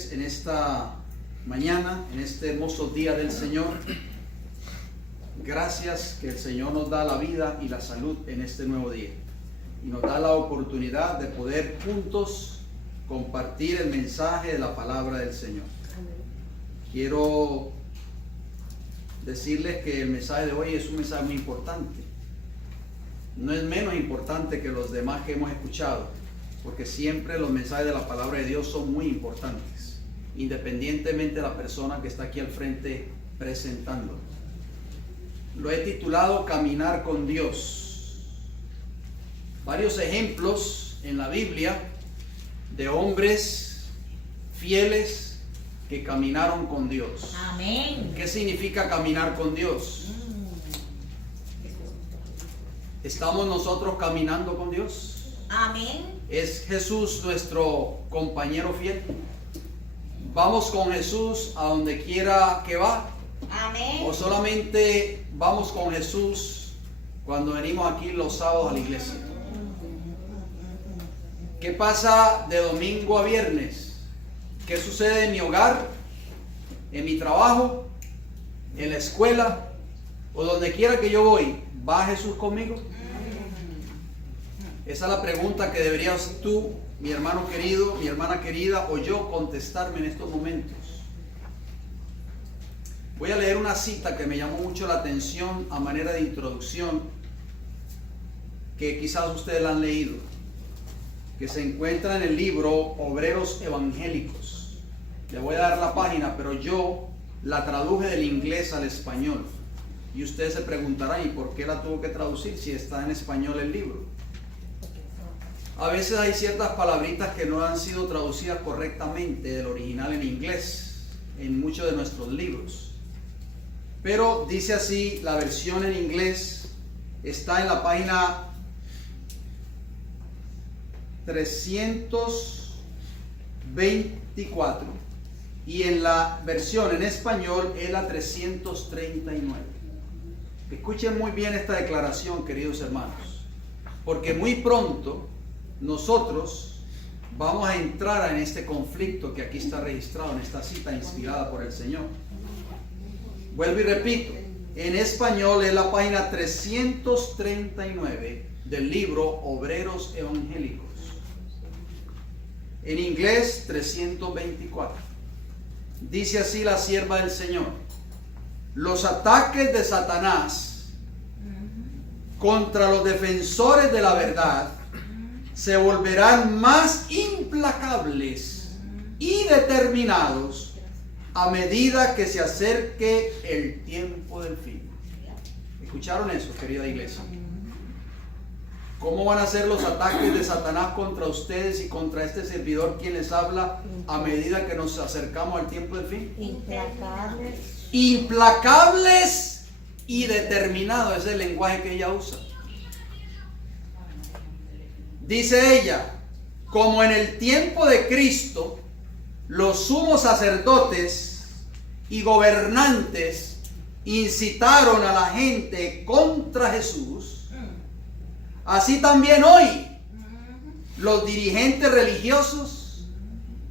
En esta mañana, en este hermoso día del Señor. Gracias que el Señor nos da la vida y la salud en este nuevo día y nos da la oportunidad de poder juntos compartir el mensaje de la palabra del Señor. Quiero decirles que el mensaje de hoy es un mensaje muy importante. No es menos importante que los demás que hemos escuchado, porque siempre los mensajes de la palabra de Dios son muy importantes, independientemente de la persona que está aquí al frente presentando. Lo he titulado Caminar con Dios. Varios ejemplos en la Biblia de hombres fieles que caminaron con Dios. Amén. ¿Qué significa caminar con Dios? ¿Estamos nosotros caminando con Dios? Amén. ¿Es Jesús nuestro compañero fiel? ¿Vamos con Jesús a donde quiera que va? Amén. ¿O solamente vamos con Jesús cuando venimos aquí los sábados a la iglesia? ¿Qué pasa de domingo a viernes? ¿Qué sucede en mi hogar, en mi trabajo, en la escuela o donde quiera que yo voy? ¿Va Jesús conmigo? Esa es la pregunta que deberías tú, mi hermano querido, mi hermana querida, o yo contestarme en estos momentos. Voy a leer una cita que me llamó mucho la atención a manera de introducción, que quizás ustedes la han leído, que se encuentra en el libro Obreros Evangélicos. Le voy a dar la página, pero yo la traduje del inglés al español. Y ustedes se preguntarán, ¿y por qué la tuvo que traducir si está en español el libro? A veces hay ciertas palabritas que no han sido traducidas correctamente del original en inglés, en muchos de nuestros libros. Pero dice así, la versión en inglés está en la página 324 y en la versión en español es la 339. Escuchen muy bien esta declaración, queridos hermanos, porque muy pronto nosotros vamos a entrar en este conflicto que aquí está registrado en esta cita inspirada por el Señor. Vuelvo y repito, en español es la página 339 del libro Obreros Evangélicos. En inglés 324. Dice así la sierva del Señor: los ataques de Satanás contra los defensores de la verdad se volverán más implacables y determinados a medida que se acerque el tiempo del fin. ¿Escucharon eso, querida iglesia? ¿Cómo van a ser los ataques de Satanás contra ustedes y contra este servidor quien les habla a medida que nos acercamos al tiempo del fin? Implacables. Implacables y determinados, ese es el lenguaje que ella usa. Dice ella, como en el tiempo de Cristo, los sumos sacerdotes y gobernantes incitaron a la gente contra Jesús, así también hoy los dirigentes religiosos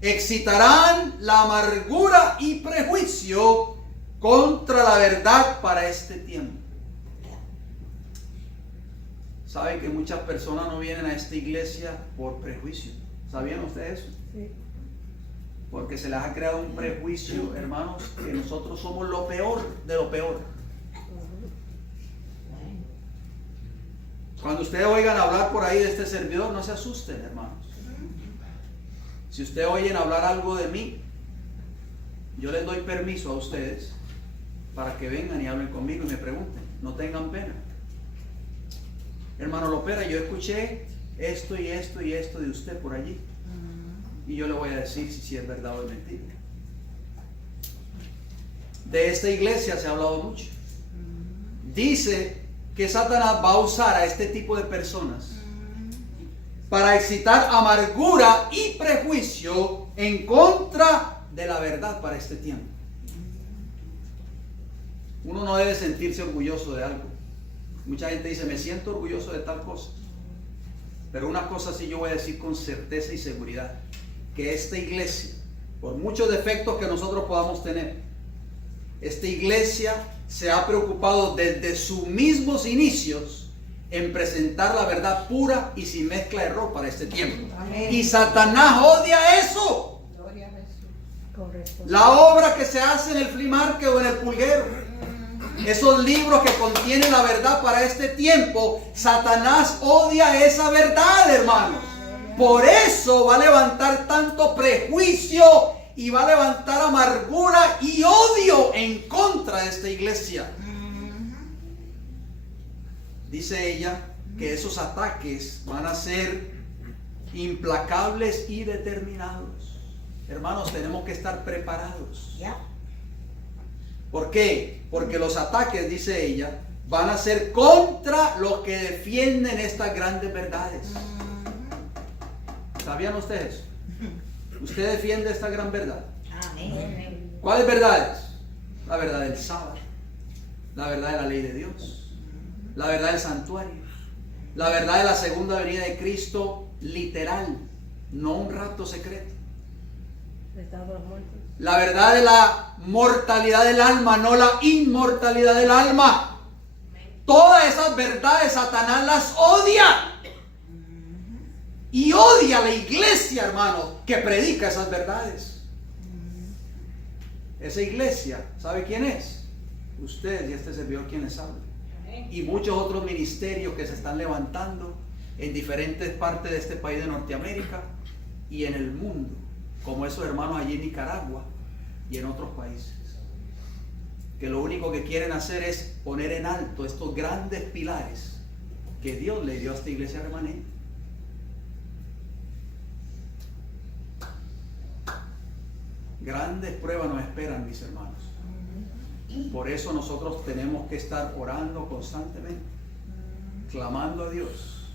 excitarán la amargura y prejuicio contra la verdad para este tiempo. ¿Saben que muchas personas no vienen a esta iglesia por prejuicio? ¿Sabían ustedes eso? Sí. Porque se les ha creado un prejuicio, hermanos, que nosotros somos lo peor de lo peor. Cuando ustedes oigan hablar por ahí de este servidor, no se asusten, hermanos. Si ustedes oyen hablar algo de mí, yo les doy permiso a ustedes para que vengan y hablen conmigo y me pregunten. No tengan pena. Hermano Lopera, yo escuché esto y esto y esto de usted por allí. Y yo le voy a decir si es verdad o es mentira. De esta iglesia se ha hablado mucho. Dice que Satanás va a usar a este tipo de personas para excitar amargura y prejuicio en contra de la verdad para este tiempo. Uno no debe sentirse orgulloso de algo. Mucha gente dice, me siento orgulloso de tal cosa. Pero una cosa sí yo voy a decir con certeza y seguridad, que esta iglesia por muchos defectos que nosotros podamos tener, esta iglesia se ha preocupado desde sus mismos inicios en presentar la verdad pura y sin mezcla de error para este tiempo. Amén. Y Satanás odia eso. Correcto. La obra que se hace en el flea market o en el pulguero, esos libros que contienen la verdad para este tiempo, Satanás odia esa verdad, hermanos. Por eso va a levantar tanto prejuicio y va a levantar amargura y odio en contra de esta iglesia. Dice ella que esos ataques van a ser implacables y determinados. Hermanos, tenemos que estar preparados. Ya. ¿Por qué? Porque los ataques, dice ella, van a ser contra los que defienden estas grandes verdades. ¿Sabían ustedes? Usted defiende esta gran verdad. Amén. ¿Cuáles verdades? La verdad del sábado, la verdad de la ley de Dios, la verdad del santuario, la verdad de la segunda venida de Cristo literal, no un rapto secreto. La verdad de la mortalidad del alma, no la inmortalidad del alma. Todas esas verdades Satanás las odia. Y odia a la iglesia, hermano, que predica esas verdades. Esa iglesia, ¿sabe quién es? Usted y este servidor quien les habla. Y muchos otros ministerios que se están levantando en diferentes partes de este país de Norteamérica y en el mundo, como esos hermanos allí en Nicaragua y en otros países, que lo único que quieren hacer es poner en alto estos grandes pilares que Dios le dio a esta iglesia remanente. Grandes pruebas nos esperan, mis hermanos. Por eso nosotros tenemos que estar orando constantemente, clamando a Dios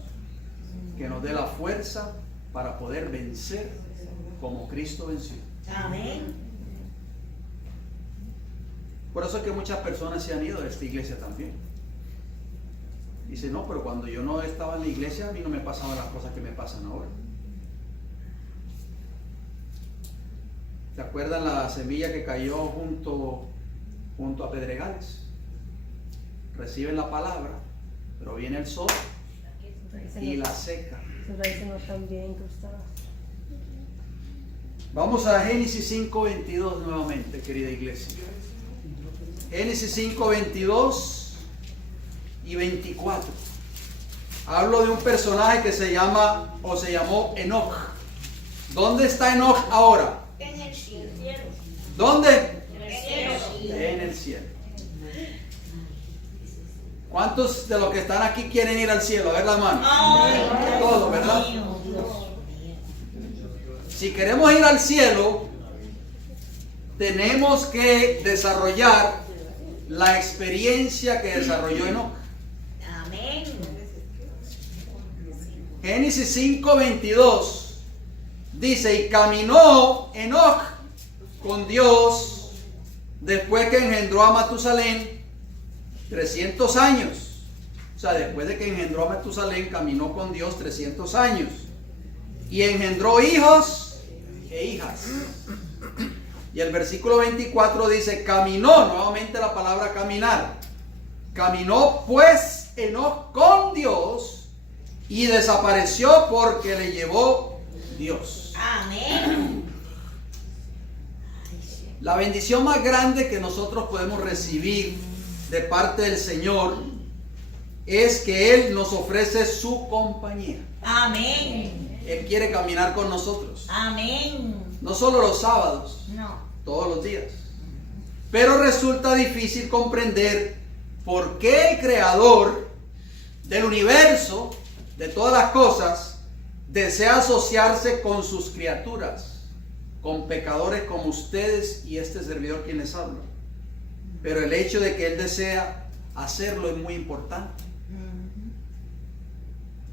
que nos dé la fuerza para poder vencer como Cristo venció. Amén. Por eso es que muchas personas se han ido de esta iglesia también. Dicen, no, pero cuando yo no estaba en la iglesia, a mí no me pasaban las cosas que me pasan ahora. ¿Se acuerdan la semilla que cayó junto a pedregales? Reciben la palabra, pero viene el sol y la seca. Sus raíces no están bien incrustadas. Vamos a Génesis 5:22 nuevamente, querida iglesia. Génesis 5:22 y 24. Hablo de un personaje que se llamó Enoch. ¿Dónde está Enoch ahora? En el cielo. ¿Dónde? En el cielo. En el cielo. ¿Cuántos de los que están aquí quieren ir al cielo? A ver la mano. Todos, ¿verdad? Si queremos ir al cielo, tenemos que desarrollar la experiencia que desarrolló Enoch. Amén. Génesis 5:22 dice, y caminó Enoch con Dios después que engendró a Matusalén 300 años. O sea, después de que engendró a Matusalén, caminó con Dios 300 años. Y engendró hijos e hijas. Y el versículo 24 dice, caminó, nuevamente la palabra caminar. Caminó pues Enoch con Dios y desapareció porque le llevó Dios. Amén. La bendición más grande que nosotros podemos recibir de parte del Señor es que Él nos ofrece su compañía. Amén. Él quiere caminar con nosotros. Amén. No solo los sábados, No. todos los días. Pero resulta difícil comprender por qué el Creador del universo, de todas las cosas, desea asociarse con sus criaturas, con pecadores como ustedes y este servidor quien les habla. Pero el hecho de que Él desea hacerlo es muy importante.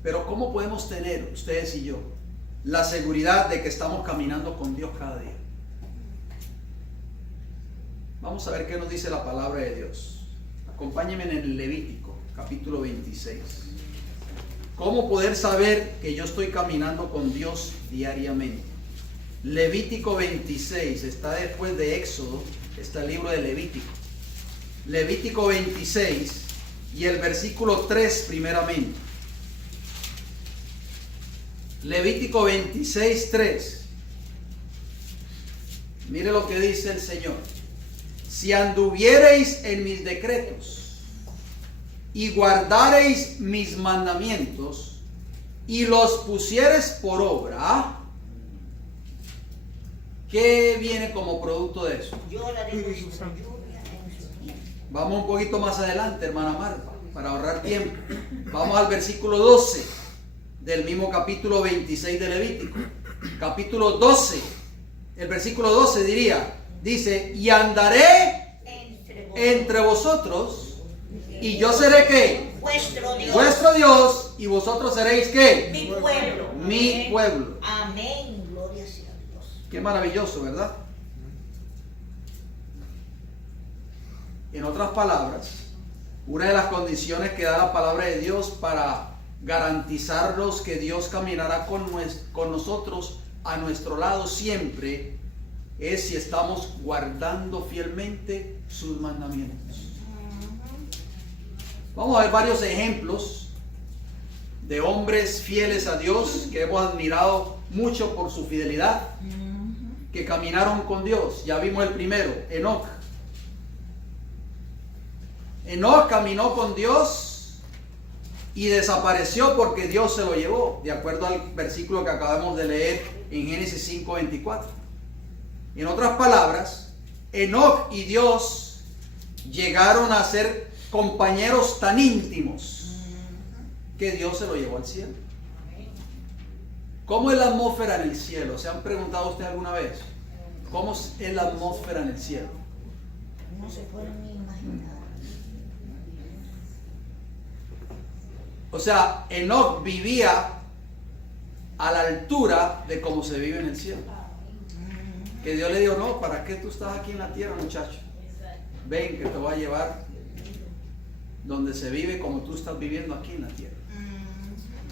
Pero ¿cómo podemos tener, ustedes y yo, la seguridad de que estamos caminando con Dios cada día? Vamos a ver qué nos dice la palabra de Dios. Acompáñenme en el Levítico, capítulo 26. ¿Cómo poder saber que yo estoy caminando con Dios diariamente? Levítico 26, está después de Éxodo, está el libro de Levítico. Levítico 26 y el versículo 3 primeramente. Levítico 26, 3. Mire lo que dice el Señor. Si anduviereis en mis decretos y guardareis mis mandamientos y los pusiereis por obra, ¿qué viene como producto de eso? Yo la de vuestra lluvia en su tiempo. Vamos un poquito más adelante, hermana Marta, para ahorrar tiempo. Vamos al versículo 12 del mismo capítulo 26 de Levítico. Capítulo 12, el versículo 12 dice, y andaré entre vosotros, y yo seré ¿qué? Vuestro Dios. Vuestro Dios, y vosotros seréis ¿qué? Mi pueblo. Mi pueblo. Amén. Gloria sea a Dios. Qué maravilloso, ¿verdad? En otras palabras, una de las condiciones que da la palabra de Dios para garantizarnos que Dios caminará con nosotros a nuestro lado siempre es si estamos guardando fielmente sus mandamientos. Vamos a ver varios ejemplos de hombres fieles a Dios que hemos admirado mucho por su fidelidad, que caminaron con Dios. Ya vimos el primero, Enoc. Enoc caminó con Dios y desapareció porque Dios se lo llevó, de acuerdo al versículo que acabamos de leer en Génesis 5:24. En otras palabras, Enoc y Dios llegaron a ser compañeros tan íntimos que Dios se lo llevó al cielo. ¿Cómo es la atmósfera en el cielo? ¿Se han preguntado usted alguna vez? ¿Cómo es la atmósfera en el cielo? No se pueden ni imaginar. O sea, Enoc vivía a la altura de cómo se vive en el cielo. Que Dios le dijo, no, ¿para qué tú estás aquí en la tierra, muchacho? Ven que te voy a llevar donde se vive como tú estás viviendo aquí en la tierra.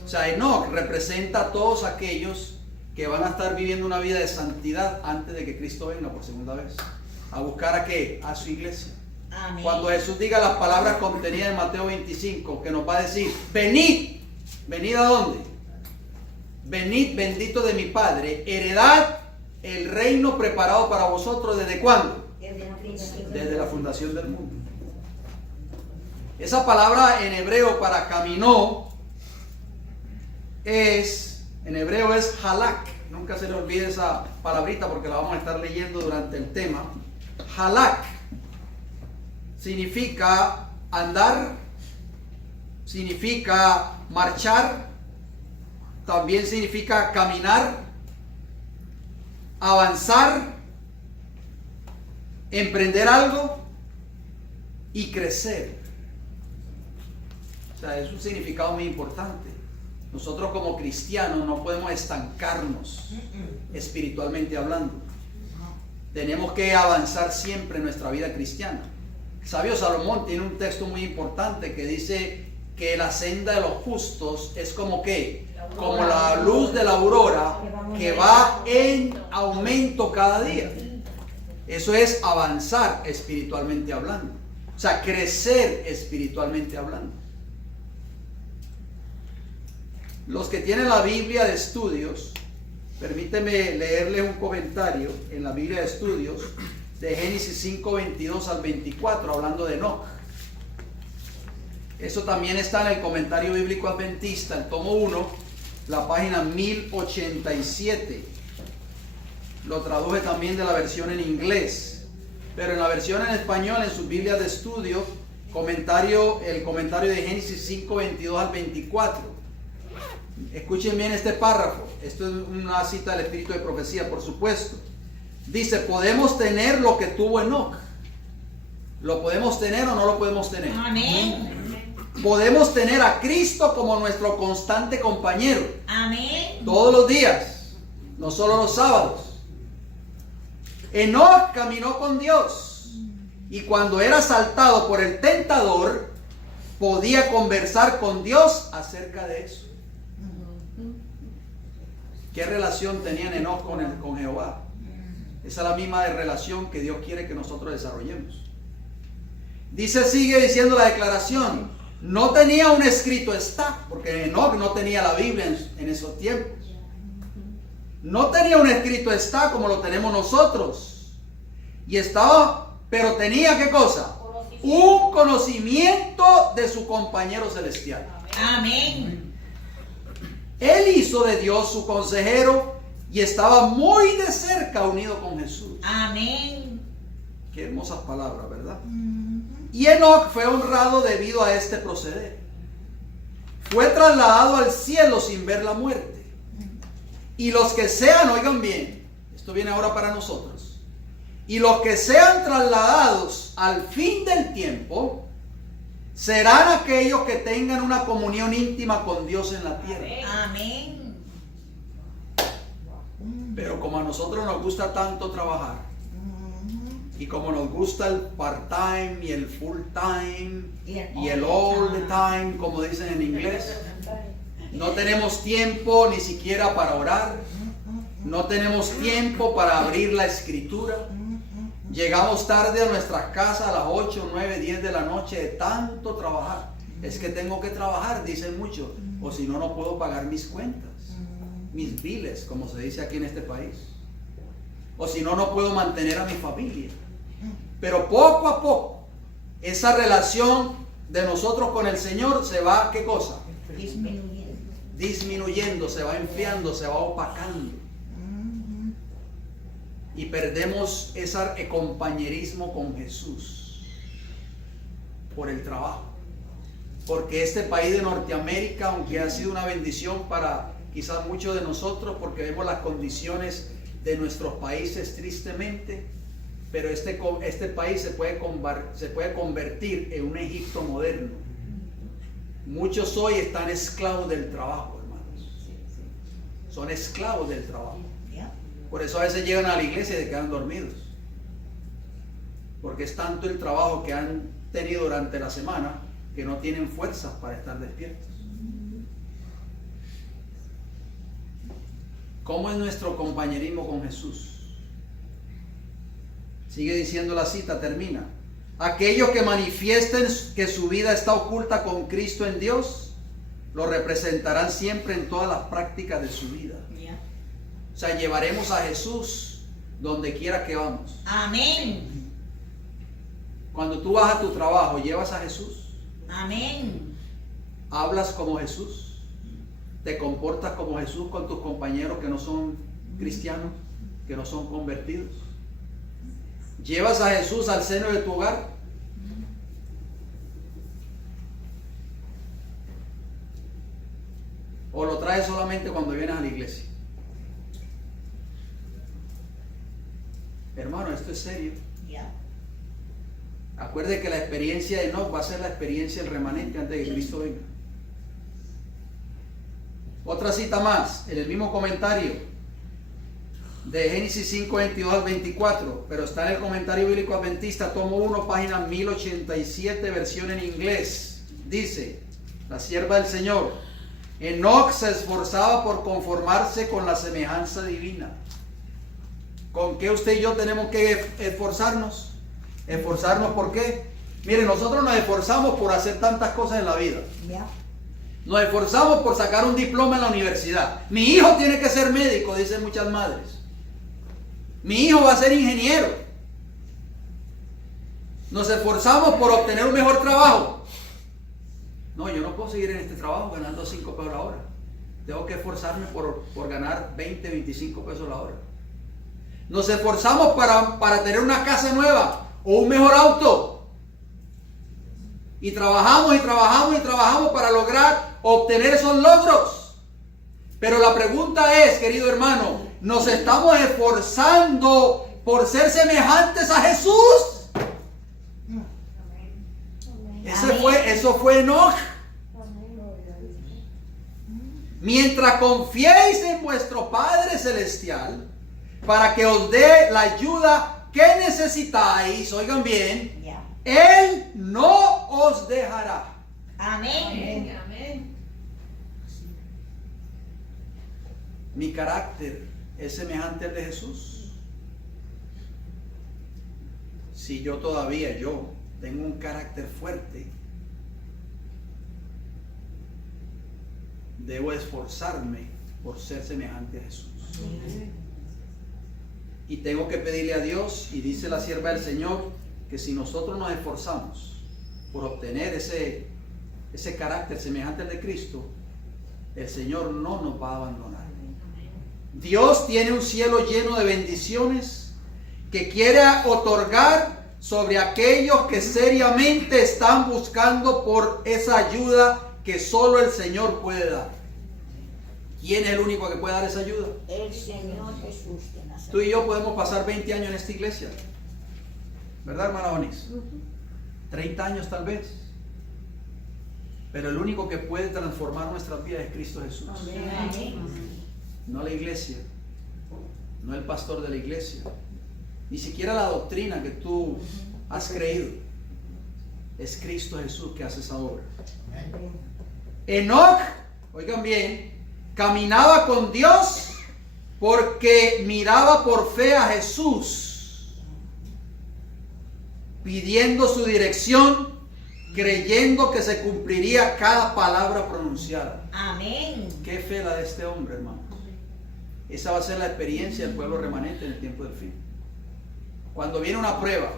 O sea, Enoc representa a todos aquellos que van a estar viviendo una vida de santidad antes de que Cristo venga por segunda vez. ¿A buscar a qué? A su iglesia. Amén. Cuando Jesús diga las palabras contenidas en Mateo 25, que nos va a decir, venid, ¿venid a dónde? Venid, bendito de mi Padre, heredad el reino preparado para vosotros, ¿desde cuándo? Desde la fundación del mundo. Esa palabra en hebreo para caminó en hebreo es halak. Nunca se le olvide esa palabrita porque la vamos a estar leyendo durante el tema. Halak significa andar, significa marchar, también significa caminar, avanzar, emprender algo y crecer. O sea, es un significado muy importante. Nosotros como cristianos no podemos estancarnos espiritualmente hablando. Tenemos que avanzar siempre en nuestra vida cristiana. El sabio Salomón tiene un texto muy importante que dice que la senda de los justos es como ¿qué? Como la luz de la aurora que va en aumento cada día. Eso es avanzar espiritualmente hablando. O sea, crecer espiritualmente hablando. Los que tienen la Biblia de estudios, permíteme leerles un comentario en la Biblia de estudios de Génesis 5, 22 al 24, hablando de Enoc. Eso también está en el comentario bíblico adventista, el tomo 1, la página 1087. Lo traduje también de la versión en inglés, pero en la versión en español, en sus Biblias de estudio, el comentario de Génesis 5, 22 al 24. Escuchen bien este párrafo. Esto es una cita del Espíritu de Profecía, por supuesto. Dice, ¿podemos tener lo que tuvo Enoc? ¿Lo podemos tener o no lo podemos tener? Amén. Podemos tener a Cristo como nuestro constante compañero. Amén. Todos los días, no solo los sábados. Enoc caminó con Dios y cuando era asaltado por el tentador, podía conversar con Dios acerca de eso. ¿Qué relación tenían Enoc con Jehová? Esa es la misma relación que Dios quiere que nosotros desarrollemos. Dice, sigue diciendo la declaración, no tenía un escrito está, porque Enoc no tenía la Biblia en esos tiempos. No tenía un escrito está como lo tenemos nosotros. Y estaba, pero tenía ¿qué cosa? Un conocimiento de su compañero celestial. Amén. Él hizo de Dios su consejero y estaba muy de cerca unido con Jesús. Amén. Qué hermosas palabras, ¿verdad? Y Enoc fue honrado debido a este proceder. Fue trasladado al cielo sin ver la muerte. Y los que sean, oigan bien, esto viene ahora para nosotros. Y los que sean trasladados al fin del tiempo serán aquellos que tengan una comunión íntima con Dios en la tierra. Amén. Pero como a nosotros nos gusta tanto trabajar, y como nos gusta el part-time y el full-time y el all the time, como dicen en inglés, no tenemos tiempo ni siquiera para orar, no tenemos tiempo para abrir la escritura. Llegamos tarde a nuestras casas a las 8, 9, 10 de la noche de tanto trabajar. Es que tengo que trabajar, dicen muchos, o si no, no puedo pagar mis cuentas, mis biles, como se dice aquí en este país. O si no, no puedo mantener a mi familia. Pero poco a poco, esa relación de nosotros con el Señor se va, ¿qué cosa? Disminuyendo, se va enfriando, se va opacando. Y perdemos ese compañerismo con Jesús por el trabajo. Porque este país de Norteamérica, aunque ha sido una bendición para quizás muchos de nosotros, porque vemos las condiciones de nuestros países tristemente, pero este país se puede convertir en un Egipto moderno. Muchos hoy están esclavos del trabajo, hermanos. Son esclavos del trabajo. Por eso a veces llegan a la iglesia y se quedan dormidos. Porque es tanto el trabajo que han tenido durante la semana que no tienen fuerzas para estar despiertos. ¿Cómo es nuestro compañerismo con Jesús? Sigue diciendo la cita, termina. Aquellos que manifiesten que su vida está oculta con Cristo en Dios, lo representarán siempre en todas las prácticas de su vida. O sea, llevaremos a Jesús donde quiera que vamos. Amén. Cuando tú vas a tu trabajo, ¿llevas a Jesús? Amén. ¿Hablas como Jesús? ¿Te comportas como Jesús con tus compañeros que no son cristianos, que no son convertidos? ¿Llevas a Jesús al seno de tu hogar? ¿O lo traes solamente cuando vienes a la iglesia? Hermano, esto es serio. Acuerde que la experiencia de Enoc va a ser la experiencia del remanente antes de que Cristo venga. Otra cita más, en el mismo comentario de Génesis 5, 22 al 24, pero está en el comentario bíblico adventista, tomo 1, página 1087, versión en inglés. Dice, la sierva del Señor, Enoc se esforzaba por conformarse con la semejanza divina. ¿Con qué usted y yo tenemos que esforzarnos? ¿Esforzarnos por qué? Mire, nosotros nos esforzamos por hacer tantas cosas en la vida. Nos esforzamos por sacar un diploma en la universidad. Mi hijo tiene que ser médico, dicen muchas madres. Mi hijo va a ser ingeniero. Nos esforzamos por obtener un mejor trabajo. No, yo no puedo seguir en este trabajo ganando 5 pesos la hora. Tengo que esforzarme por ganar 20, 25 pesos la hora. Nos esforzamos para tener una casa nueva o un mejor auto. Y trabajamos y trabajamos y trabajamos para lograr obtener esos logros. Pero la pregunta es, querido hermano, ¿nos estamos esforzando por ser semejantes a Jesús? Eso fue Enoc. Mientras confiéis en vuestro Padre Celestial para que os dé la ayuda que necesitáis, oigan bien, Él no os dejará. Amén. Amén. ¿Mi carácter es semejante al de Jesús? Si yo todavía, tengo un carácter fuerte, debo esforzarme por ser semejante a Jesús. Y tengo que pedirle a Dios, y dice la sierva del Señor, que si nosotros nos esforzamos por obtener ese carácter semejante al de Cristo, el Señor no nos va a abandonar. Dios tiene un cielo lleno de bendiciones que quiere otorgar sobre aquellos que seriamente están buscando por esa ayuda que solo el Señor puede dar. ¿Quién es el único que puede dar esa ayuda? El Señor Jesús de Nazaret. Tú y yo podemos pasar 20 años en esta iglesia, ¿verdad, hermana Onis? 30 años tal vez. Pero el único que puede transformar nuestras vidas es Cristo Jesús. Amén. No la iglesia, no el pastor de la iglesia, ni siquiera la doctrina que tú has creído. Es Cristo Jesús que hace esa obra. Enoc, oigan bien, caminaba con Dios porque miraba por fe a Jesús, pidiendo su dirección, creyendo que se cumpliría cada palabra pronunciada. Amén. Qué fe la de este hombre, hermanos. Esa va a ser la experiencia del pueblo remanente en el tiempo del fin. Cuando viene una prueba,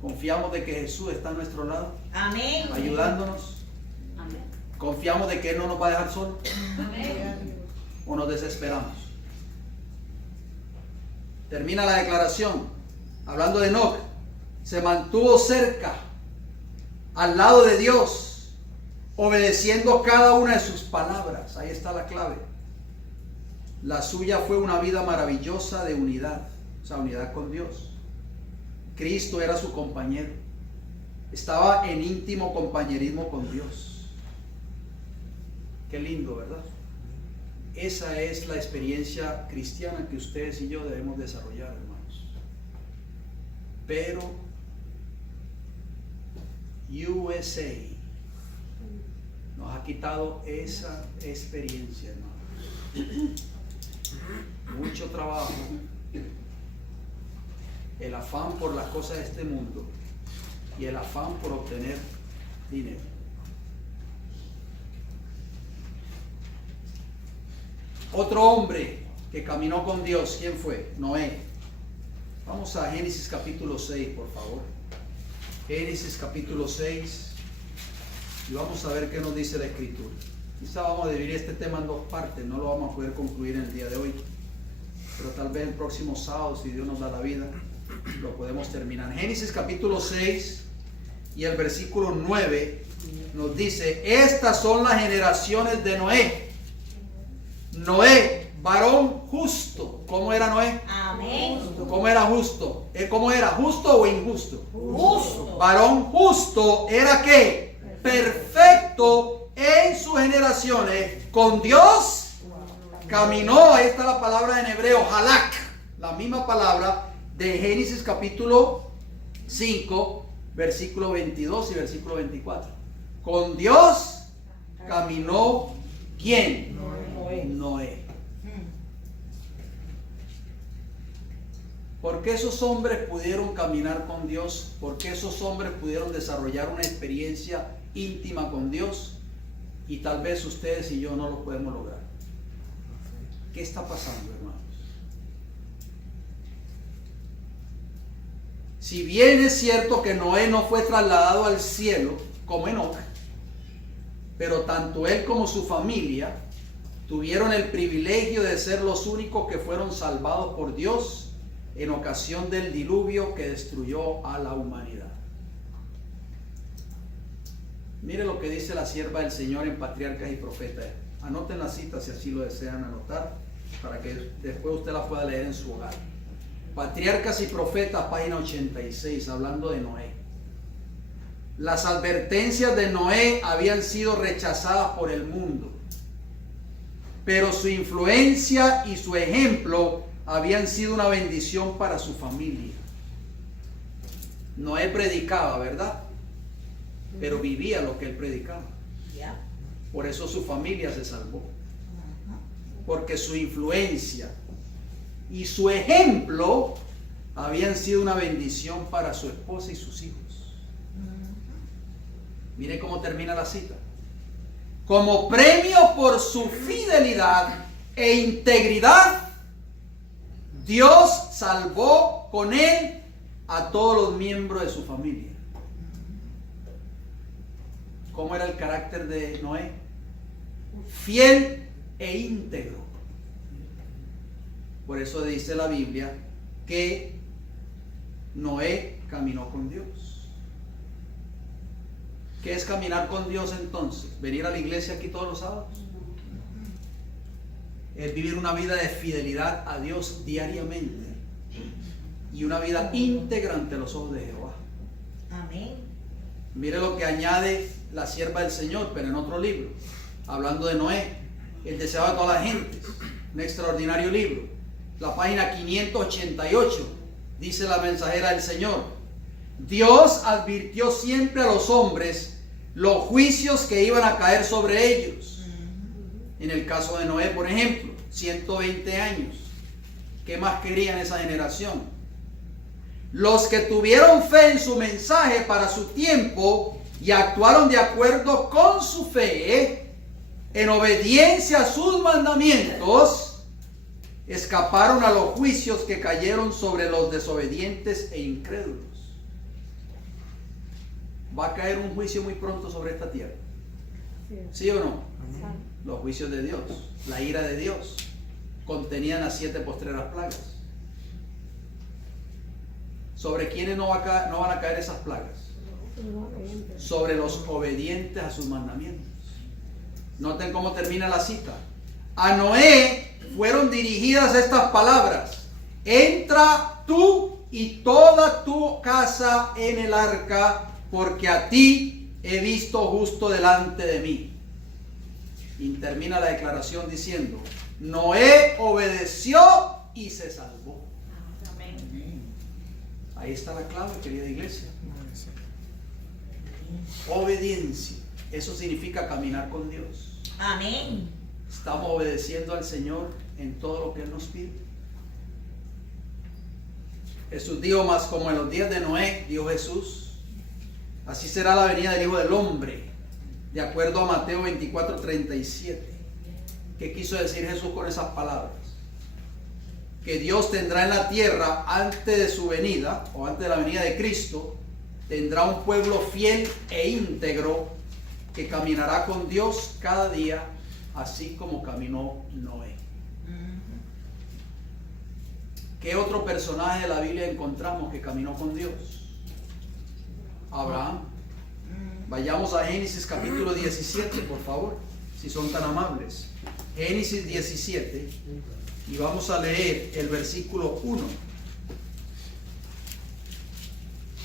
confiamos de que Jesús está a nuestro lado, Amén. ayudándonos. Amén. Confiamos de que Él no nos va a dejar solos. Amén. O nos desesperamos. Termina la declaración hablando de Enoc. Se mantuvo cerca, al lado de Dios, obedeciendo cada una de sus palabras. Ahí está la clave. La suya fue una vida maravillosa de unidad, o sea, unidad con Dios. Cristo era su compañero. Estaba en íntimo compañerismo con Dios. Qué lindo, ¿verdad? Esa es la experiencia cristiana que ustedes y yo debemos desarrollar, hermanos. Pero USA nos ha quitado esa experiencia, hermanos. Mucho trabajo, el afán por las cosas de este mundo y el afán por obtener dinero. Otro hombre que caminó con Dios, ¿quién fue? Noé. Vamos a Génesis capítulo 6, por favor. Génesis capítulo 6 y vamos a ver qué nos dice la Escritura. Quizá vamos a dividir este tema en dos partes, no lo vamos a poder concluir en el día de hoy, pero tal vez el próximo sábado, si Dios nos da la vida, lo podemos terminar. Génesis capítulo 6 y el versículo 9 nos dice: estas son las generaciones de Noé. Noé, varón justo. ¿Cómo era Noé? Amén. ¿Cómo era justo? ¿Cómo era? ¿Justo o injusto? Justo. Varón justo era ¿qué? Perfecto en sus generaciones. Con Dios caminó. Ahí está la palabra en hebreo, halak, la misma palabra de Génesis capítulo 5, versículo 22 y versículo 24. Con Dios caminó ¿quién? Noé. ¿Por qué esos hombres pudieron caminar con Dios? ¿Por qué esos hombres pudieron desarrollar una experiencia íntima con Dios? Y tal vez ustedes y yo no lo podemos lograr. ¿Qué está pasando, hermanos? Si bien es cierto que Noé no fue trasladado al cielo como Enoc, pero tanto él como su familia tuvieron el privilegio de ser los únicos que fueron salvados por Dios en ocasión del diluvio que destruyó a la humanidad. Mire lo que dice la sierva del Señor en Patriarcas y Profetas. Anoten la cita si así lo desean anotar, para que después usted la pueda leer en su hogar. Patriarcas y Profetas, página 86, hablando de Noé. Las advertencias de Noé habían sido rechazadas por el mundo, pero su influencia y su ejemplo habían sido una bendición para su familia. Noé predicaba, ¿verdad? Pero vivía lo que él predicaba. Por eso su familia se salvó. porque su influencia y su ejemplo habían sido una bendición para su esposa y sus hijos. Mire cómo termina la cita. Como premio por su fidelidad e integridad, Dios salvó con él a todos los miembros de su familia. ¿Cómo era el carácter de Noé? Fiel e íntegro. Por eso dice la Biblia que Noé caminó con Dios. ¿Qué es caminar con Dios entonces? ¿Venir a la iglesia aquí todos los sábados? Es vivir una vida de fidelidad a Dios diariamente y una vida íntegra ante los ojos de Jehová. Amén. Mire lo que añade la sierva del Señor, pero en otro libro, hablando de Noé, el deseado de toda la gente, un extraordinario libro. La página 588 dice la mensajera del Señor: Dios advirtió siempre a los hombres los juicios que iban a caer sobre ellos. En el caso de Noé, por ejemplo, 120 años. ¿Qué más querían esa generación? Los que tuvieron fe en su mensaje para su tiempo y actuaron de acuerdo con su fe, en obediencia a sus mandamientos, escaparon a los juicios que cayeron sobre los desobedientes e incrédulos. Va a caer un juicio muy pronto sobre esta tierra. ¿Sí o no? Los juicios de Dios, la ira de Dios, contenían las 7 postreras plagas. ¿Sobre quiénes no van a caer esas plagas? Sobre los obedientes a sus mandamientos. Noten cómo termina la cita. A Noé fueron dirigidas estas palabras: entra tú y toda tu casa en el arca, porque a ti he visto justo delante de mí. Y termina la declaración diciendo: Noé obedeció y se salvó. Amén. Ahí está la clave, querida iglesia. Obediencia. Eso significa caminar con Dios. Amén. Estamos obedeciendo al Señor en todo lo que Él nos pide. Jesús dijo: más como en los días de Noé, dijo Jesús, así será la venida del Hijo del Hombre, de acuerdo a Mateo 24:37. ¿Qué quiso decir Jesús con esas palabras? Que Dios tendrá en la tierra, antes de su venida, o antes de la venida de Cristo, tendrá un pueblo fiel e íntegro que caminará con Dios cada día, así como caminó Noé. ¿Qué otro personaje de la Biblia encontramos que caminó con Dios? Abraham. Vayamos a Génesis capítulo 17, por favor, si son tan amables. Génesis 17, y vamos a leer el versículo 1.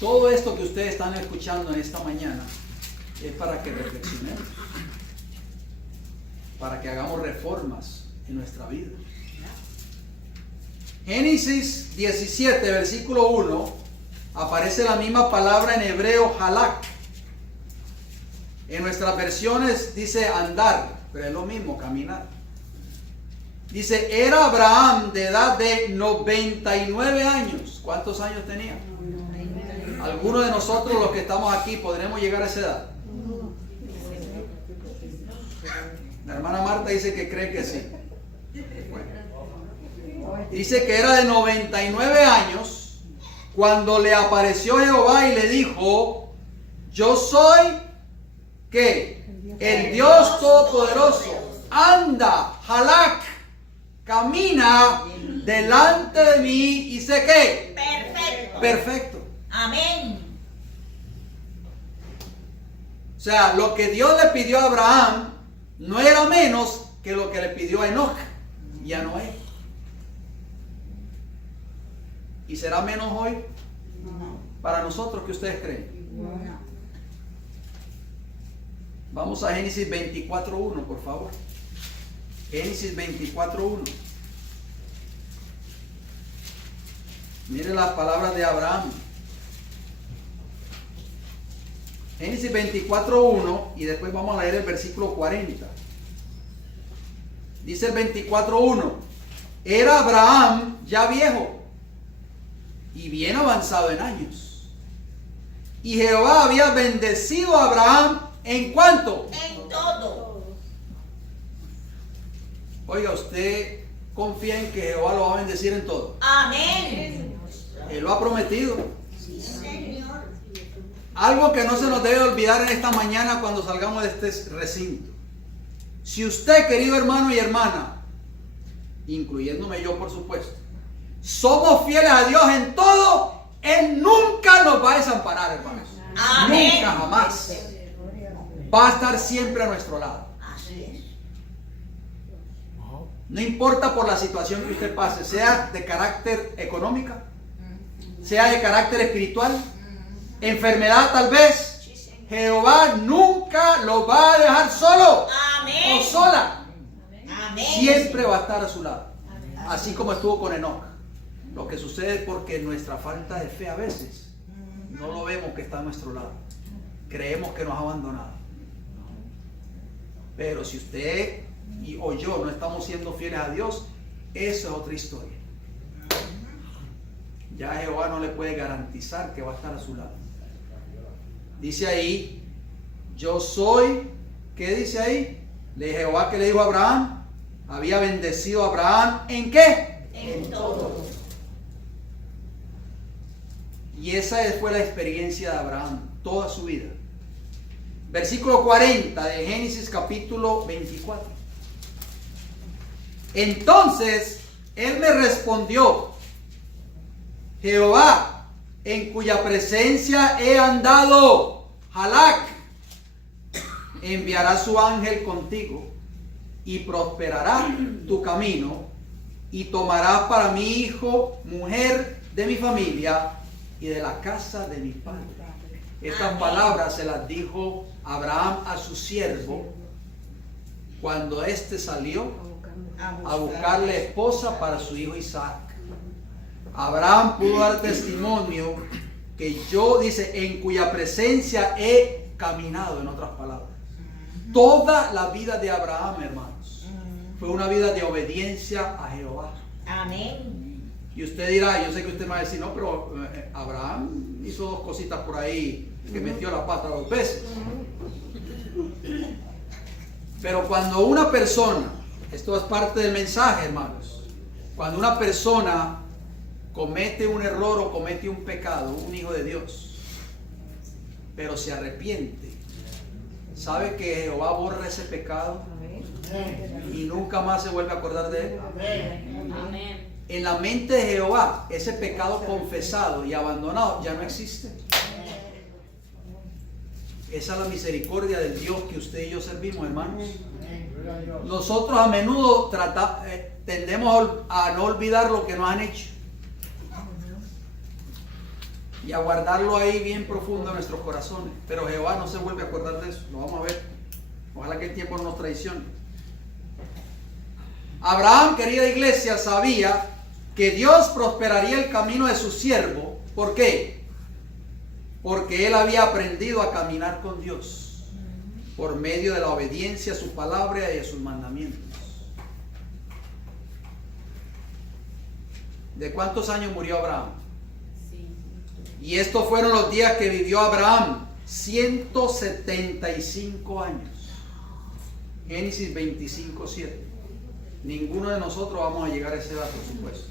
Todo esto que ustedes están escuchando en esta mañana es para que reflexionemos, para que hagamos reformas en nuestra vida. Génesis 17, versículo 1, aparece la misma palabra en hebreo, halak. En nuestras versiones dice andar, pero es lo mismo, caminar. Dice: era Abraham de edad de 99 años. ¿Cuántos años tenía? Algunos de nosotros, los que estamos aquí, podremos llegar a esa edad. La hermana Marta dice que cree que sí. Bueno. Dice que era de 99 años cuando le apareció Jehová y le dijo: yo soy, ¿qué? El Dios Todopoderoso. Anda, halak, camina delante de mí y sé qué. Perfecto. Perfecto. Amén. O sea, lo que Dios le pidió a Abraham no era menos que lo que le pidió a Enoc y a Noé. ¿Y será menos hoy para nosotros que ustedes creen? Vamos a Génesis 24:1, por favor. Génesis 24:1. Mire las palabras de Abraham. Génesis 24:1, y después vamos a leer el versículo 40. Dice el 24:1. Era Abraham ya viejo y bien avanzado en años. Y Jehová había bendecido a Abraham ¿en cuánto? En todo. Oiga, ¿usted confía en que Jehová lo va a bendecir en todo? Amén. Él lo ha prometido. Sí, Señor. Algo que no se nos debe olvidar en esta mañana cuando salgamos de este recinto. Si usted, querido hermano y hermana, incluyéndome yo por supuesto, somos fieles a Dios en todo, Él nunca nos va a desamparar, hermanos. Amén. Nunca, jamás. Va a estar siempre a nuestro lado. Así es. No importa por la situación que usted pase, sea de carácter económica, sea de carácter espiritual, enfermedad tal vez, Sí, Señor. Jehová nunca lo va a dejar solo Amén. o sola. Amén. Siempre va a estar a su lado. Así como estuvo con Enoch. Lo que sucede es porque nuestra falta de fe a veces no lo vemos que está a nuestro lado. Creemos que nos ha abandonado. Pero si usted o yo no estamos siendo fieles a Dios, eso es otra historia. Ya Jehová no le puede garantizar que va a estar a su lado. Dice ahí, yo soy, ¿qué dice ahí? De Jehová que le dijo a Abraham, había bendecido a Abraham, ¿en qué? En todo. Y esa fue la experiencia de Abraham, toda su vida. Versículo 40 de Génesis capítulo 24. Entonces, él me respondió, Jehová, en cuya presencia he andado, Halak, enviará su ángel contigo y prosperará tu camino y tomarás para mi hijo mujer de mi familia y de la casa de mi padre. Estas Amén. palabras se las dijo Abraham a su siervo cuando éste salió a buscarle esposa para su hijo Isaac. Abraham pudo dar testimonio que yo, dice, en cuya presencia he caminado, en otras palabras. Toda la vida de Abraham, hermanos, fue una vida de obediencia a Jehová. Amén. Y usted dirá, yo sé que usted me va a decir, no, pero Abraham hizo dos cositas por ahí, que metió la pata 2 veces. Pero cuando una persona, esto es parte del mensaje, hermanos, cuando una persona comete un error o comete un pecado, un hijo de Dios, pero se arrepiente, sabe que Jehová borra ese pecado y nunca más se vuelve a acordar de él. Amén. En la mente de Jehová, ese pecado confesado y abandonado ya no existe. Esa es la misericordia del Dios que usted y yo servimos, hermanos. Nosotros a menudo tendemos a no olvidar lo que nos han hecho y a guardarlo ahí bien profundo en nuestros corazones. Pero Jehová no se vuelve a acordar de eso. Lo vamos a ver. Ojalá que el tiempo no nos traicione. Abraham, querida iglesia, sabía que Dios prosperaría el camino de su siervo. ¿Por qué? Porque él había aprendido a caminar con Dios por medio de la obediencia a su palabra y a sus mandamientos. ¿De cuántos años murió Abraham? Y estos fueron los días que vivió Abraham, 175 años. Génesis 25:7. Ninguno de nosotros vamos a llegar a esa edad, por supuesto.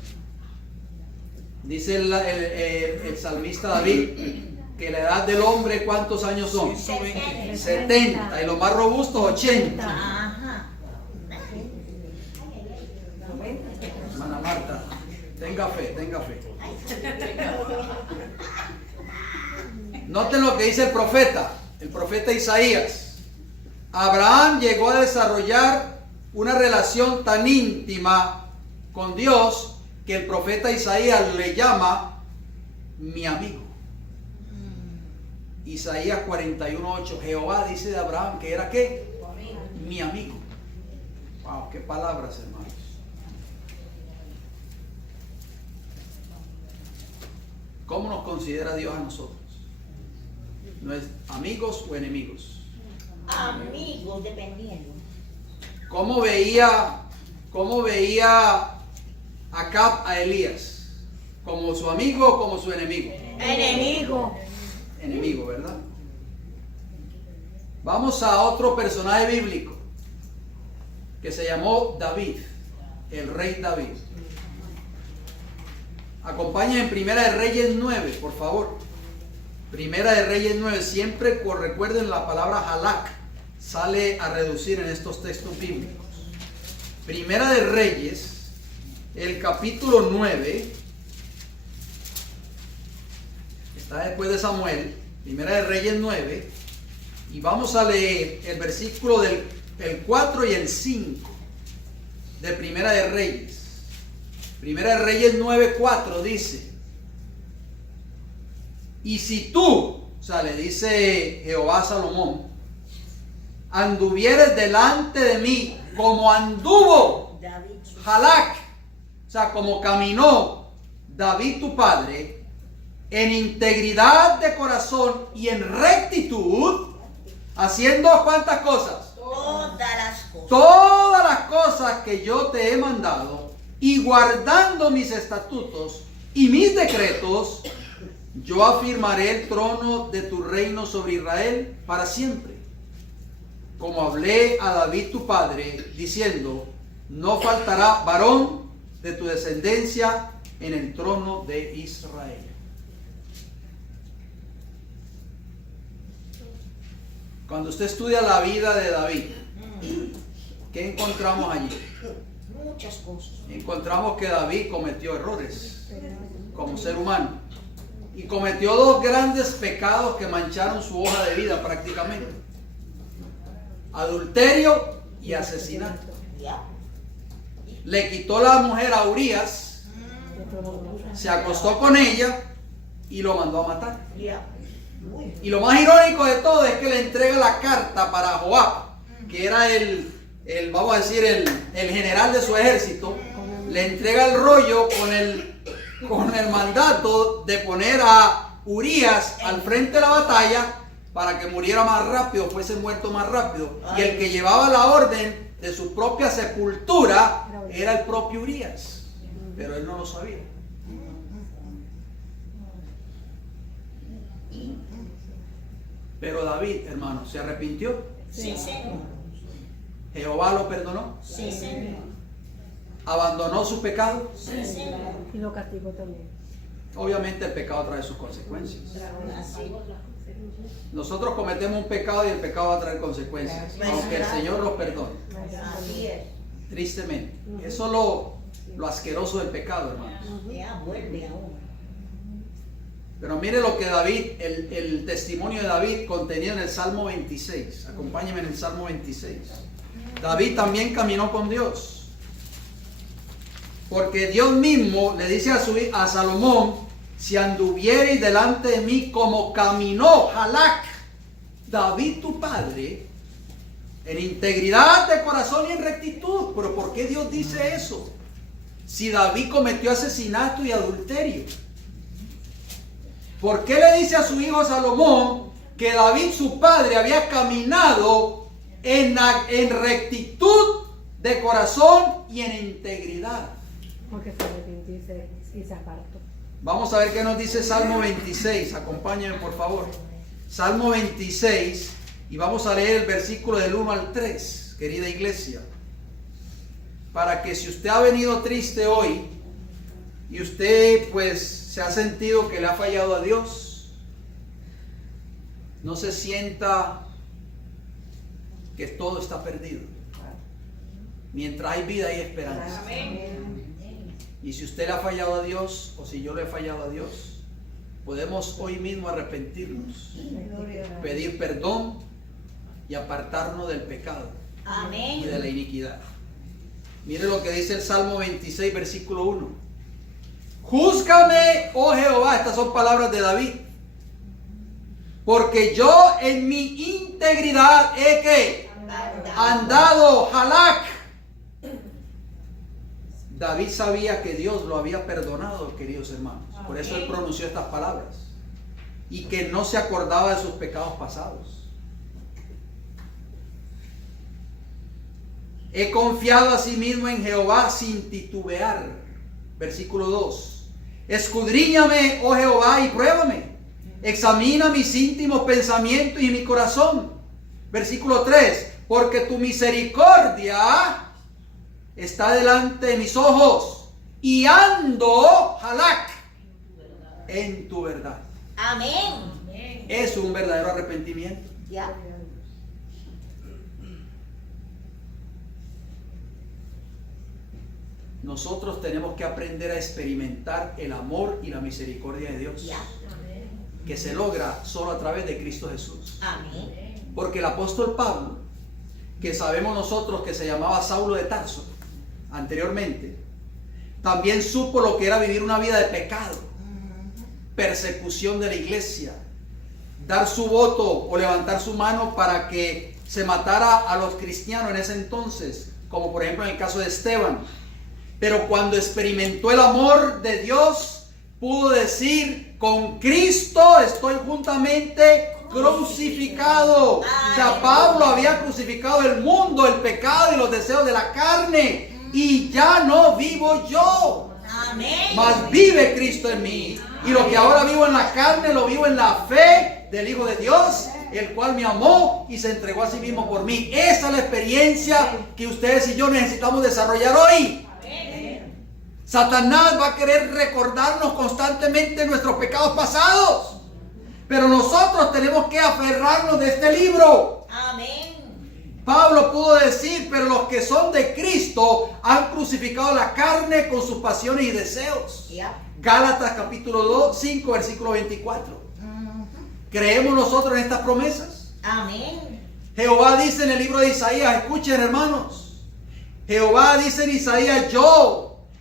Dice el salmista David que la edad del hombre, ¿cuántos años son? 70. Y los más robustos, 80. Ajá. Hermana Marta, tenga fe, tenga fe. Noten lo que dice el profeta Isaías. Abraham llegó a desarrollar una relación tan íntima con Dios que el profeta Isaías le llama mi amigo. Isaías 41:8. Jehová dice de Abraham que era ¿qué? Mi amigo. Wow, qué palabras, hermanos. ¿Cómo nos considera Dios a nosotros? ¿No es amigos o enemigos? Amigos, dependiendo. ¿Cómo veía ¿Cómo veía Acab a Elías? ¿Como su amigo o como su enemigo? Enemigo. Enemigo, ¿verdad? Vamos a otro personaje bíblico que se llamó David, el rey David. Acompáñenme en Primera de Reyes 9, por favor. Primera de Reyes 9, siempre recuerden la palabra halak, sale a reducir en estos textos bíblicos. Primera de Reyes, el capítulo 9, está después de Samuel, Primera de Reyes 9, y vamos a leer el versículo del 4 y el 5 de Primera de Reyes. Primera de Reyes 9:4 dice: y si tú, o sea, le dice Jehová a Salomón, anduvieres delante de mí como anduvo David. Halak, o sea, como caminó David tu padre, en integridad de corazón y en rectitud, haciendo ¿cuántas cosas? Todas las cosas. Todas las cosas que yo te he mandado, y guardando mis estatutos y mis decretos, yo afirmaré el trono de tu reino sobre Israel para siempre. Como hablé a David tu padre, diciendo: no faltará varón de tu descendencia en el trono de Israel. Cuando usted estudia la vida de David, ¿qué encontramos allí? Muchas cosas. Encontramos que David cometió errores como ser humano y cometió dos grandes pecados que mancharon su hoja de vida prácticamente: adulterio y asesinato. Ya. Le quitó la mujer a Urías, se acostó con ella y lo mandó a matar. Ya. Uy. Y lo más irónico de todo es que le entrega la carta para Joab, que era vamos a decir, el general de su ejército. Le entrega el rollo con el mandato de poner a Urías al frente de la batalla para que muriera más rápido, fuese muerto más rápido. Y el que llevaba la orden de su propia sepultura era el propio Urías, pero él no lo sabía. Pero David, hermano, se arrepintió. Sí, señor. Jehová lo perdonó. Sí, señor. Abandonó su pecado. Sí, señor. Y lo castigó también. Obviamente el pecado trae sus consecuencias. Así. Nosotros cometemos un pecado y el pecado va a traer consecuencias, aunque el Señor los perdone. Así es. Tristemente. Eso es lo asqueroso del pecado, hermanos. Ya vuelve aún. Pero mire lo que David, el testimonio de David contenido en el Salmo 26. Acompáñenme en el Salmo 26. David también caminó con Dios. Porque Dios mismo le dice a Salomón: si anduviereis delante de mí como caminó Halak, David tu padre, en integridad de corazón y en rectitud. Pero ¿por qué Dios dice eso? Si David cometió asesinato y adulterio. ¿Por qué le dice a su hijo Salomón que David su padre había caminado en rectitud de corazón y en integridad? Porque se arrepintió y se apartó. Vamos a ver qué nos dice Salmo 26. Acompáñenme, por favor. Salmo 26, y vamos a leer el versículo del 1 al 3, querida iglesia. Para que si usted ha venido triste hoy y usted pues se ha sentido que le ha fallado a Dios, no se sienta que todo está perdido. Mientras hay vida hay esperanza. Y si usted le ha fallado a Dios, o si yo le he fallado a Dios, podemos hoy mismo arrepentirnos, pedir perdón y apartarnos del pecado y de la iniquidad. Mire lo que dice el Salmo 26, versículo 1. Júzgame, oh Jehová, estas son palabras de David, porque yo en mi integridad he andado Halak. David sabía que Dios lo había perdonado, queridos hermanos. Por eso él pronunció estas palabras. Y que no se acordaba de sus pecados pasados. He confiado asimismo en Jehová sin titubear. Versículo 2. Escudriñame, oh Jehová, y pruébame. Examina mis íntimos pensamientos y mi corazón. Versículo 3. Porque tu misericordia está delante de mis ojos y ando, halak, en tu verdad. Amén. Es un verdadero arrepentimiento. Ya. Nosotros tenemos que aprender a experimentar el amor y la misericordia de Dios, Ya. que se logra solo a través de Cristo Jesús. Amén. Porque el apóstol Pablo, que sabemos nosotros que se llamaba Saulo de Tarso anteriormente, también supo lo que era vivir una vida de pecado, persecución de la iglesia, dar su voto o levantar su mano para que se matara a los cristianos en ese entonces, como por ejemplo en el caso de Esteban. Pero cuando experimentó el amor de Dios, pudo decir: con Cristo estoy juntamente crucificado. O sea, Pablo había crucificado el mundo, el pecado y los deseos de la carne, y ya no vivo yo, Amén. mas vive Cristo en mí. Y lo que ahora vivo en la carne, lo vivo en la fe del Hijo de Dios, el cual me amó y se entregó a sí mismo por mí. Esa es la experiencia que ustedes y yo necesitamos desarrollar hoy. Satanás va a querer recordarnos constantemente nuestros pecados pasados, pero nosotros tenemos que aferrarnos de este libro. Amén. Pablo pudo decir: pero los que son de Cristo han crucificado la carne con sus pasiones y deseos. Ya. Gálatas capítulo 5 versículo 24. ¿Creemos nosotros en estas promesas? Amén. Jehová dice en el libro de Isaías, escuchen hermanos, Jehová dice en Isaías: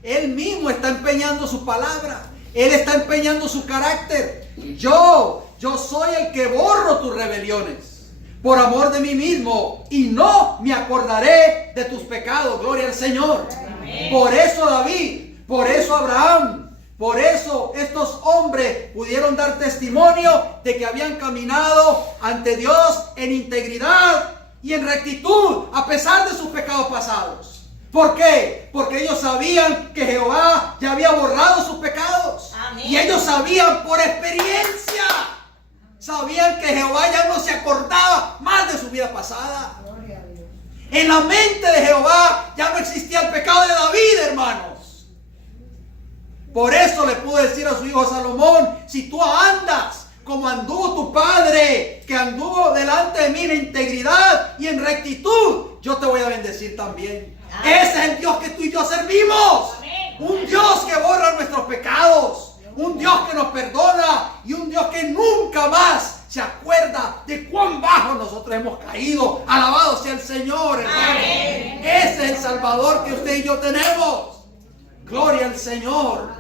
Él mismo está empeñando su palabra, Él está empeñando su carácter. Yo soy el que borro tus rebeliones por amor de mí mismo, y no me acordaré de tus pecados. Gloria al Señor. Amén. Por eso David, por eso Abraham, por eso estos hombres pudieron dar testimonio de que habían caminado ante Dios en integridad y en rectitud, a pesar de sus pecados pasados. ¿Por qué? Porque ellos sabían que Jehová ya había borrado sus pecados. Amén. Y ellos sabían por experiencia, sabían que Jehová ya no se acordaba más de su vida pasada. En la mente de Jehová ya no existía el pecado de David, hermanos. Por eso le pudo decir a su hijo Salomón: si tú andas como anduvo tu padre, que anduvo delante de mí en integridad y en rectitud, yo te voy a bendecir también. Amén. Ese es el Dios que tú y yo servimos. Amén. Un Dios que borra nuestros pecados, un Dios que nos perdona y un Dios que nunca más se acuerda de cuán bajo nosotros hemos caído. Alabado sea el Señor, hermano. Amén. Ese es el Salvador que usted y yo tenemos. Gloria al Señor.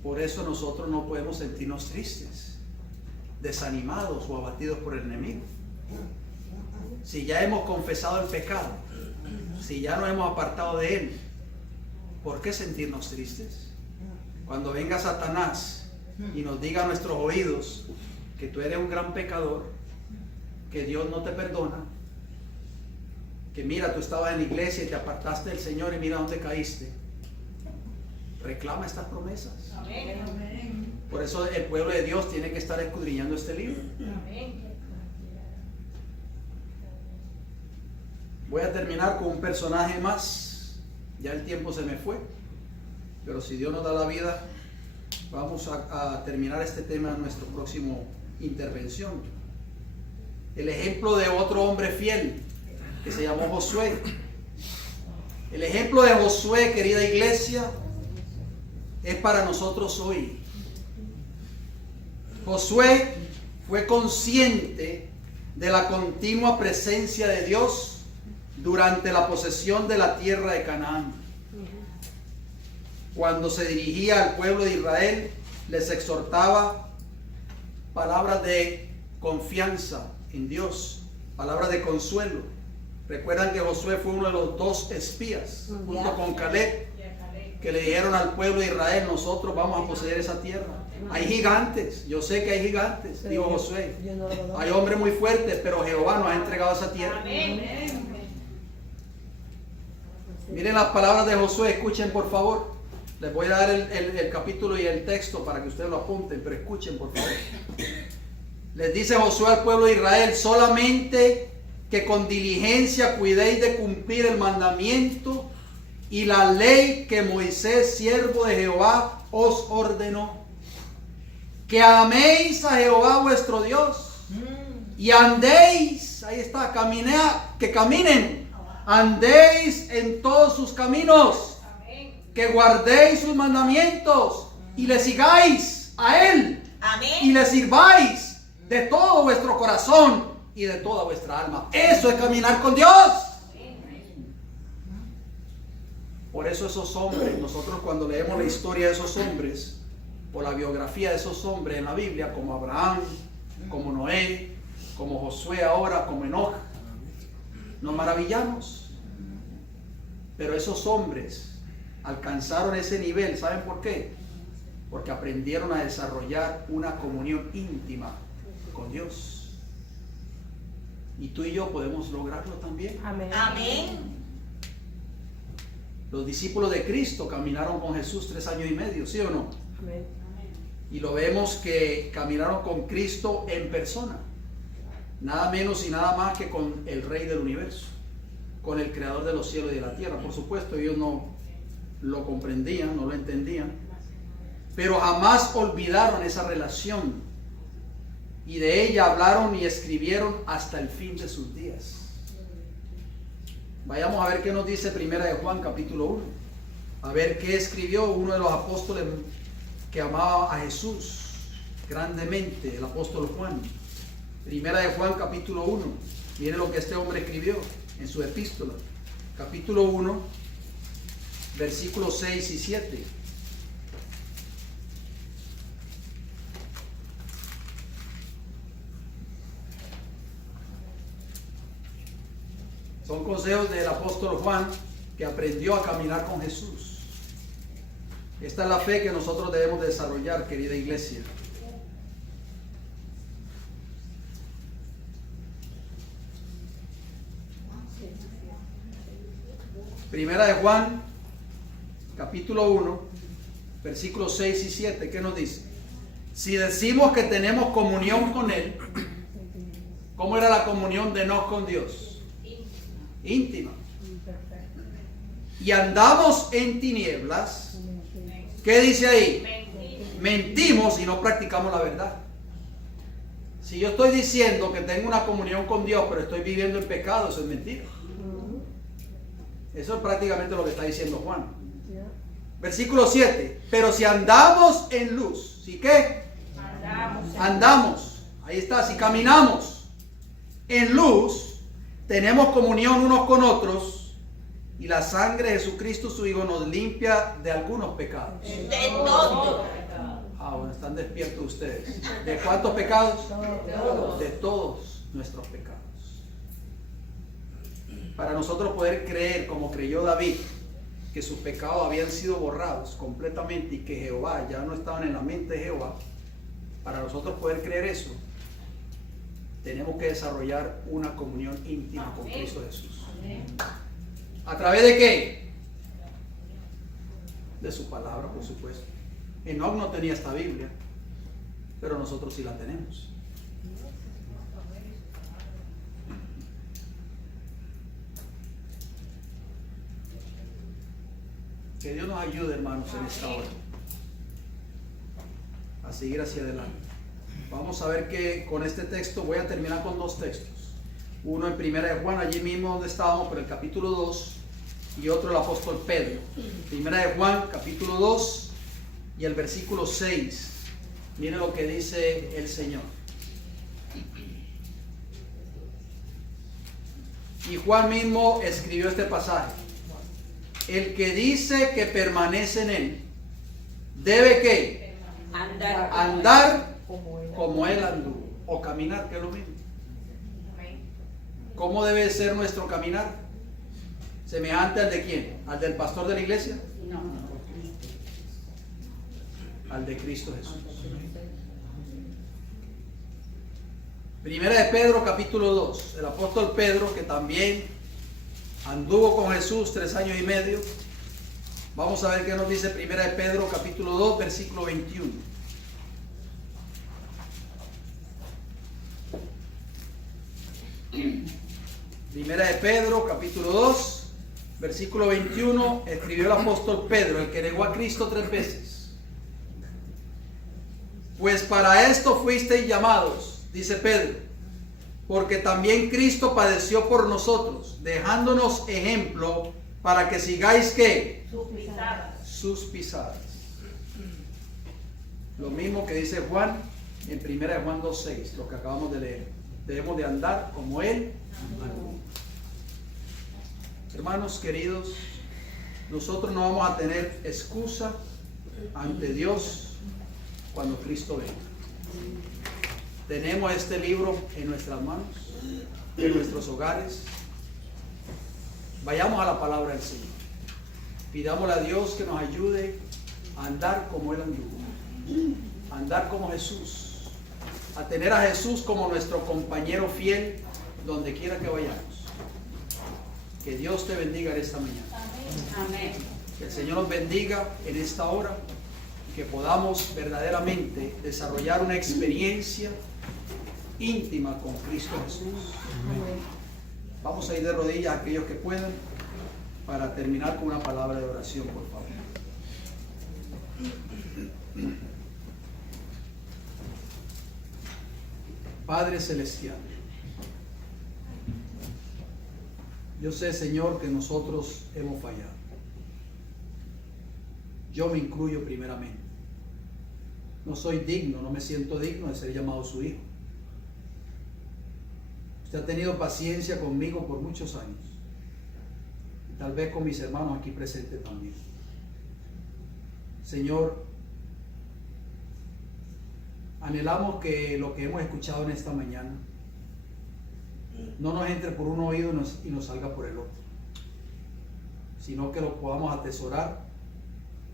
Por eso nosotros no podemos sentirnos tristes, desanimados o abatidos por el enemigo. Si ya hemos confesado el pecado, si ya nos hemos apartado de él, ¿por qué sentirnos tristes? Cuando venga Satanás y nos diga a nuestros oídos que tú eres un gran pecador, que Dios no te perdona, que mira, tú estabas en la iglesia y te apartaste del Señor y mira dónde caíste. Reclama estas promesas. Amén. Por eso el pueblo de Dios tiene que estar escudriñando este libro. Amén. Voy a terminar con un personaje más. Ya el tiempo se me fue, pero si Dios nos da la vida, vamos a terminar este tema en nuestra próxima intervención. El ejemplo de otro hombre fiel que se llamó Josué. El ejemplo de Josué, querida iglesia, es para nosotros hoy. Josué fue consciente de la continua presencia de Dios durante la posesión de la tierra de Canaán. Cuando se dirigía al pueblo de Israel, les exhortaba palabras de confianza en Dios, palabras de consuelo. Recuerdan que Josué fue uno de los 2 espías, junto con Caleb, que le dijeron al pueblo de Israel: nosotros vamos a poseer esa tierra. Hay gigantes, yo sé que hay gigantes, Pero dijo yo- Josué. yo no lo conozco. Hay hombres muy fuertes, pero Jehová nos ha entregado esa tierra. Miren las palabras de Josué, escuchen por favor. Les voy a dar el capítulo y el texto para que ustedes lo apunten, pero escuchen por favor. Les dice Josué al pueblo de Israel: solamente que con diligencia cuidéis de cumplir el mandamiento y la ley que Moisés, siervo de Jehová, os ordenó. Que améis a Jehová vuestro Dios y andéis, ahí está, que caminen, andéis en todos sus caminos, que guardéis sus mandamientos y le sigáis a Él y le sirváis de todo vuestro corazón y de toda vuestra alma. Eso es caminar con Dios. Por eso esos hombres, nosotros cuando leemos la historia de esos hombres, por la biografía de esos hombres en la Biblia, como Abraham, como Noé, como Josué ahora, como Enoch, nos maravillamos. Pero esos hombres alcanzaron ese nivel, ¿saben por qué? Porque aprendieron a desarrollar una comunión íntima con Dios. Y tú y yo podemos lograrlo también. Amén. Los discípulos de Cristo caminaron con Jesús 3 años y medio, ¿sí o no? Amén. Y lo vemos que caminaron con Cristo en persona, nada menos y nada más que con el Rey del universo, con el Creador de los cielos y de la tierra. Por supuesto, ellos no lo comprendían, no lo entendían, pero jamás olvidaron esa relación y de ella hablaron y escribieron hasta el fin de sus días. Vayamos a ver qué nos dice Primera de Juan capítulo 1, a ver qué escribió uno de los apóstoles que amaba a Jesús grandemente, el apóstol Juan. Primera de Juan capítulo 1, mire lo que este hombre escribió en su epístola, capítulo 1, versículos 6 y 7. Son consejos del apóstol Juan, que aprendió a caminar con Jesús. Esta es la fe que nosotros debemos desarrollar, querida iglesia. Primera de Juan, capítulo 1, versículos 6 y 7, ¿qué nos dice? Si decimos que tenemos comunión con Él, ¿cómo era la comunión de Enoch con Dios? Íntima. Perfecto. Y andamos en tinieblas, ¿qué dice ahí? Mentimos y no practicamos la verdad. Si yo estoy diciendo que tengo una comunión con Dios, pero estoy viviendo en pecado, eso es mentira. Eso es prácticamente lo que está diciendo Juan. Versículo 7. Pero si andamos en luz, ¿sí qué? Andamos. Ahí está, si caminamos en luz, tenemos comunión unos con otros, y la sangre de Jesucristo su Hijo nos limpia de algunos pecados. De todo. Ah, bueno, están despiertos ustedes. ¿De cuántos pecados? De todos nuestros pecados. Para nosotros poder creer, como creyó David, que sus pecados habían sido borrados completamente y que Jehová ya no estaban en la mente de Jehová, para nosotros poder creer eso, tenemos que desarrollar una comunión íntima con Cristo Jesús. ¿A través de qué? De su palabra, por supuesto. Enoch no tenía esta Biblia, pero nosotros sí la tenemos. Que Dios nos ayude, hermanos, en esta hora a seguir hacia adelante. Vamos a ver que con este texto voy a terminar con dos textos. Uno en Primera de Juan, allí mismo donde estábamos, por el capítulo 2, y otro el apóstol Pedro. Primera de Juan, capítulo 2 y el versículo 6. Miren lo que dice el Señor. Y Juan mismo escribió este pasaje. El que dice que permanece en él, debe ¿qué? Andar como él anduvo, o caminar, que es lo mismo. ¿Cómo debe ser nuestro caminar? ¿Semejante al de quién? ¿Al del pastor de la iglesia? al de Cristo Jesús. Primera de Pedro capítulo 2. El apóstol Pedro, que también anduvo con Jesús 3 años y medio. Vamos a ver qué nos dice Primera de Pedro capítulo 2 versículo 21. Primera de Pedro capítulo 2 versículo 21. Escribió el apóstol Pedro, el que negó a Cristo 3 veces. Pues para esto fuisteis llamados, dice Pedro, porque también Cristo padeció por nosotros, dejándonos ejemplo para que sigáis ¿qué? Sus pisadas. Lo mismo que dice Juan en 1 de Juan 2:6, lo que acabamos de leer. Debemos de andar como Él andó. Hermanos queridos, nosotros no vamos a tener excusa ante Dios cuando Cristo venga. Tenemos este libro en nuestras manos, en nuestros hogares. Vayamos a la palabra del Señor. Pidámosle a Dios que nos ayude a andar como Él anduvo, a andar como Jesús, a tener a Jesús como nuestro compañero fiel donde quiera que vayamos. Que Dios te bendiga en esta mañana. Amén. Que el Señor nos bendiga en esta hora y que podamos verdaderamente desarrollar una experiencia íntima con Cristo Jesús. Vamos a ir de rodillas a aquellos que puedan para terminar con una palabra de oración, por favor. Padre Celestial, yo sé, Señor, que nosotros hemos fallado. Yo me incluyo primeramente. No soy digno, no me siento digno de ser llamado su hijo. Usted ha tenido paciencia conmigo por muchos años. Y tal vez con mis hermanos aquí presentes también. Señor, anhelamos que lo que hemos escuchado en esta mañana no nos entre por un oído y nos salga por el otro, sino que lo podamos atesorar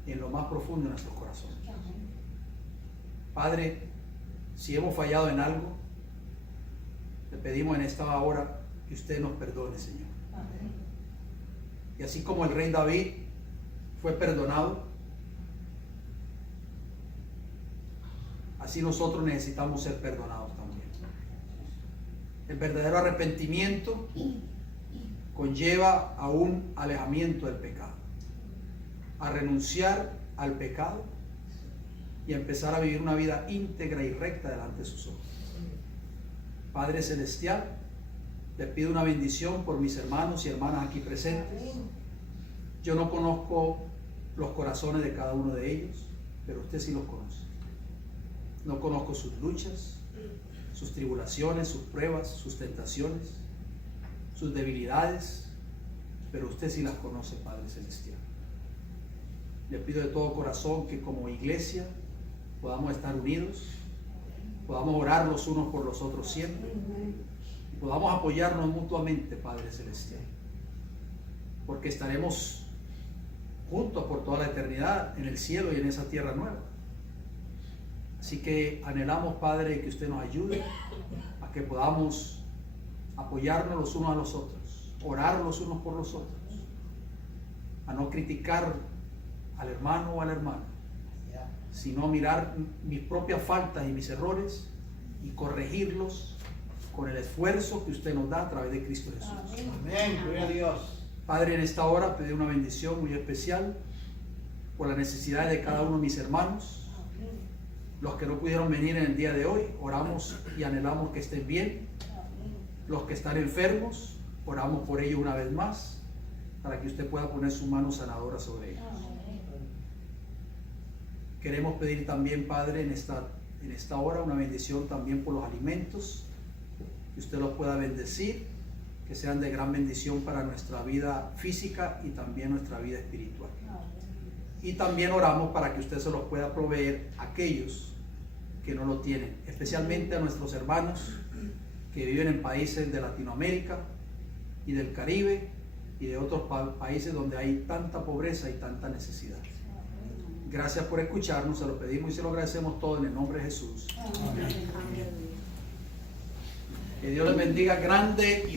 en lo más profundo de nuestros corazones. Padre, si hemos fallado en algo, le pedimos en esta hora que usted nos perdone, Señor. Y así como el rey David fue perdonado, así nosotros necesitamos ser perdonados también. El verdadero arrepentimiento conlleva a un alejamiento del pecado, a renunciar al pecado y a empezar a vivir una vida íntegra y recta delante de sus ojos. Padre Celestial, le pido una bendición por mis hermanos y hermanas aquí presentes. Yo no conozco los corazones de cada uno de ellos, pero usted sí los conoce. No conozco sus luchas, sus tribulaciones, sus pruebas, sus tentaciones, sus debilidades, pero usted sí las conoce, Padre Celestial. Le pido de todo corazón que como iglesia podamos estar unidos, podamos orar los unos por los otros siempre y podamos apoyarnos mutuamente, Padre Celestial, porque estaremos juntos por toda la eternidad en el cielo y en esa tierra nueva. Así que anhelamos, Padre, que usted nos ayude a que podamos apoyarnos los unos a los otros, orar los unos por los otros, a no criticar al hermano o a la hermana, sino mirar mis propias faltas y mis errores y corregirlos con el esfuerzo que usted nos da a través de Cristo Jesús. Amén, gloria a Dios. Padre, en esta hora pedí una bendición muy especial por las necesidades de cada uno de mis hermanos. Los que no pudieron venir en el día de hoy, oramos y anhelamos que estén bien. Los que están enfermos, oramos por ellos una vez más, para que usted pueda poner su mano sanadora sobre ellos. Queremos pedir también, Padre, en esta hora una bendición también por los alimentos, que usted los pueda bendecir, que sean de gran bendición para nuestra vida física y también nuestra vida espiritual. Y también oramos para que usted se los pueda proveer a aquellos que no lo tienen, especialmente a nuestros hermanos que viven en países de Latinoamérica y del Caribe y de otros países donde hay tanta pobreza y tanta necesidad. Gracias por escucharnos, se lo pedimos y se lo agradecemos todo en el nombre de Jesús. Que Dios les bendiga grande y